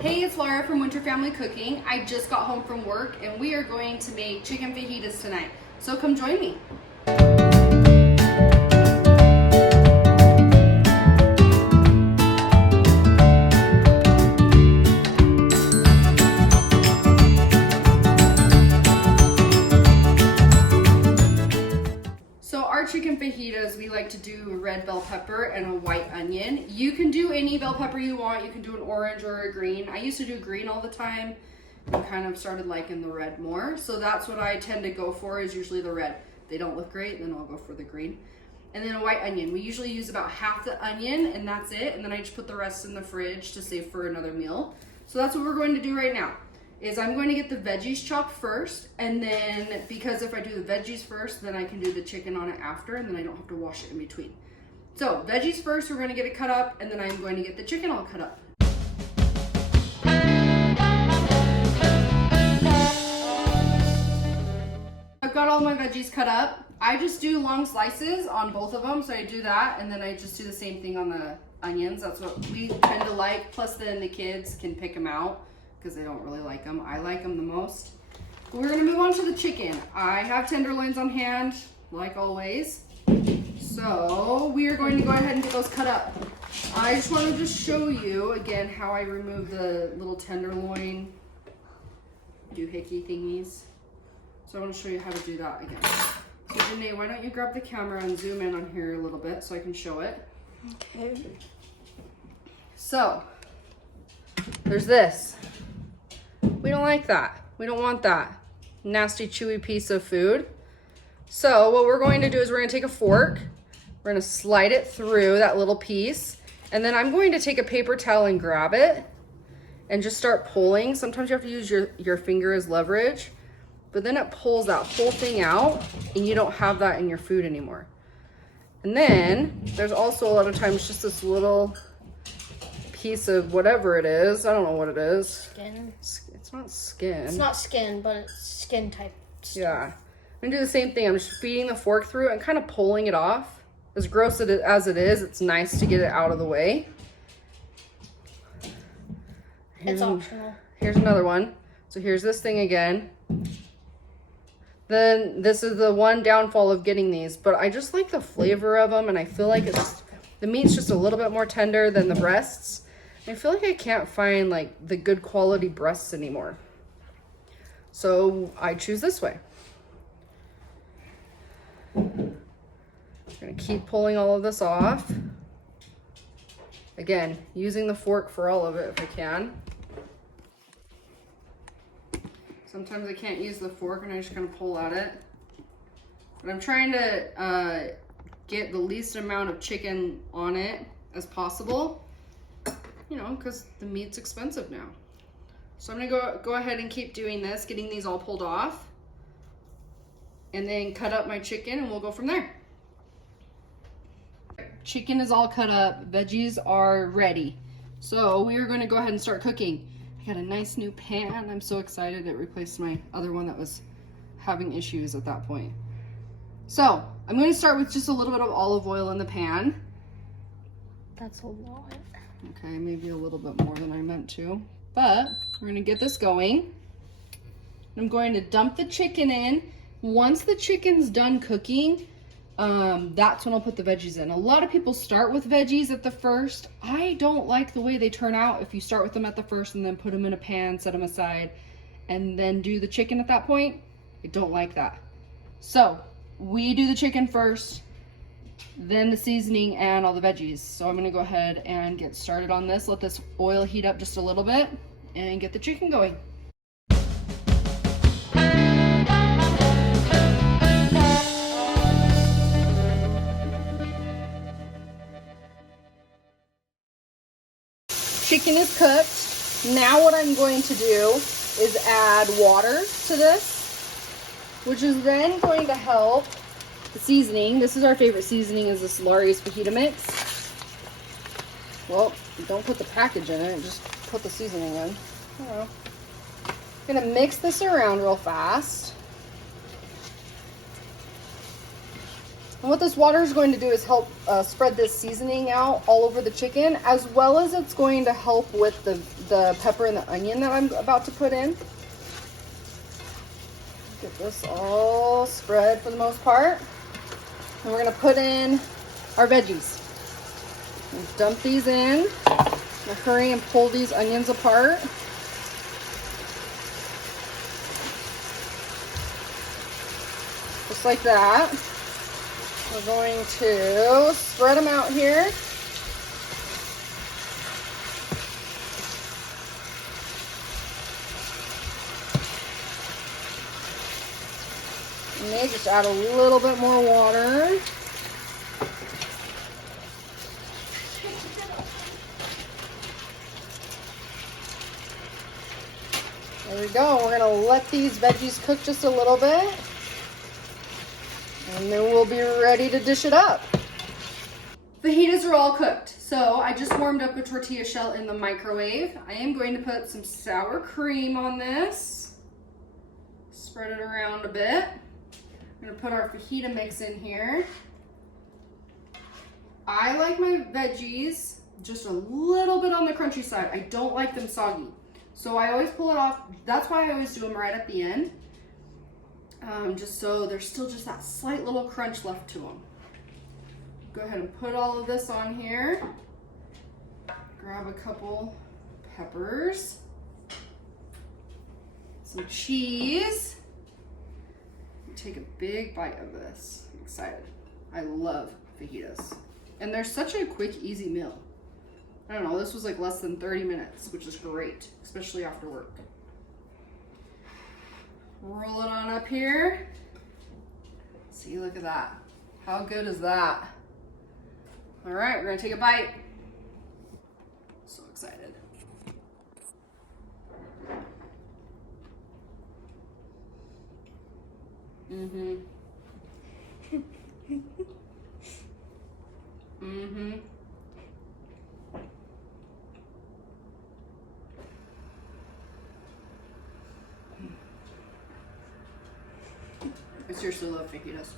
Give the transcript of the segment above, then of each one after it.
Hey, it's Laura from Winter Family Cooking. I just got home from work and we are going to make chicken fajitas tonight. So come join me. So our chicken fajitas, we like to do a red bell pepper and a white onion. You can do any bell pepper you want. You can do an orange or a green. I used to do green all the time and kind of started liking the red more. So that's what I tend to go for, is usually the red. If they don't look great, then I'll go for the green. And then a white onion. We usually use about half the onion and that's it. And then I just put the rest in the fridge to save for another meal. So that's what we're going to do right now. Is I'm going to get the veggies chopped first, and then because if I do the veggies first, then I can do the chicken on it after, and then I don't have to wash it in between. So veggies first, we're going to get it cut up, and then I'm going to get the chicken all cut up. I've got all my veggies cut up. I just do long slices on both of them, so I do that, and then I just do the same thing on the onions. That's what we tend to like, plus then the kids can pick them out, because they don't really like them. I like them the most. We're gonna move on to the chicken. I have tenderloins on hand, like always. So we are going to go ahead and get those cut up. I just wanted to show you again how I remove the little tenderloin doohickey thingies. So I want to show you how to do that again. So Janae, why don't you grab the camera and zoom in on here a little bit so I can show it. Okay. So there's this. We don't like that. We don't want that nasty chewy piece of food. So what we're going to do is we're going to take a fork. We're going to slide it through that little piece. And then I'm going to take a paper towel and grab it and just start pulling. Sometimes you have to use your finger as leverage, but then it pulls that whole thing out and you don't have that in your food anymore. And then there's also a lot of times just this little piece of whatever it is. I don't know what it is. Skin. It's not skin. It's not skin, but it's skin type stuff. Yeah. I'm gonna do the same thing. I'm just feeding the fork through and kind of pulling it off. As gross as it is, it's nice to get it out of the way. It's optional. Here's another one. So here's this thing again. Then this is the one downfall of getting these, but I just like the flavor of them, and I feel like the meat's just a little bit more tender than the breasts. I feel like I can't find like the good quality breasts anymore. So I choose this way. I'm gonna keep pulling all of this off. Again, using the fork for all of it if I can. Sometimes I can't use the fork and I just kind of pull at it. But I'm trying to get the least amount of chicken on it as possible. You know, because the meat's expensive now. So I'm gonna go ahead and keep doing this, getting these all pulled off, and then cut up my chicken and we'll go from there. Chicken is all cut up, veggies are ready. So we are gonna go ahead and start cooking. I got a nice new pan. I'm so excited it replaced my other one that was having issues at that point. So I'm gonna start with just a little bit of olive oil in the pan. That's a lot. Okay, maybe a little bit more than I meant to, but we're gonna get this going. I'm going to dump the chicken in. Once the chicken's done cooking, that's when I'll put the veggies in. A lot of people start with veggies at the first. I don't like the way they turn out if you start with them at the first and then put them in a pan, set them aside, and then do the chicken at that point. I don't like that. So we do the chicken first, then the seasoning and all the veggies. So I'm gonna go ahead and get started on this. Let this oil heat up just a little bit and get the chicken going. Chicken is cooked. Now what I'm going to do is add water to this, which is then going to help the seasoning. This is our favorite seasoning, is this Lari's Fajita mix. Well, don't put the package in it, just put the seasoning in. I'm gonna mix this around real fast. And what this water is going to do is help spread this seasoning out all over the chicken, as well as it's going to help with the pepper and the onion that I'm about to put in. Get this all spread for the most part. And we're gonna put in our veggies. Dump these in. I'm gonna hurry and pull these onions apart. Just like that. We're going to spread them out here. You may just add a little bit more water. There we go. We're going to let these veggies cook just a little bit. And then we'll be ready to dish it up. Fajitas are all cooked. So I just warmed up a tortilla shell in the microwave. I am going to put some sour cream on this. Spread it around a bit. I'm going to put our fajita mix in here. I like my veggies just a little bit on the crunchy side. I don't like them soggy. So I always pull it off. That's why I always do them right at the end. Just so there's still just that slight little crunch left to them. Go ahead and put all of this on here. Grab a couple peppers. Some cheese. Take a big bite of this. I'm excited. I love fajitas. And they're such a quick, easy meal. I don't know, this was like less than 30 minutes, which is great, especially after work. Roll it on up here. See, look at that. How good is that? All right, we're gonna take a bite. So excited. Mm-hmm. Mm-hmm. I seriously love fajitas.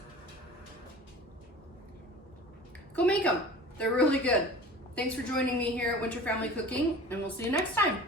Go make them. They're really good. Thanks for joining me here at Winter Family Cooking, and we'll see you next time.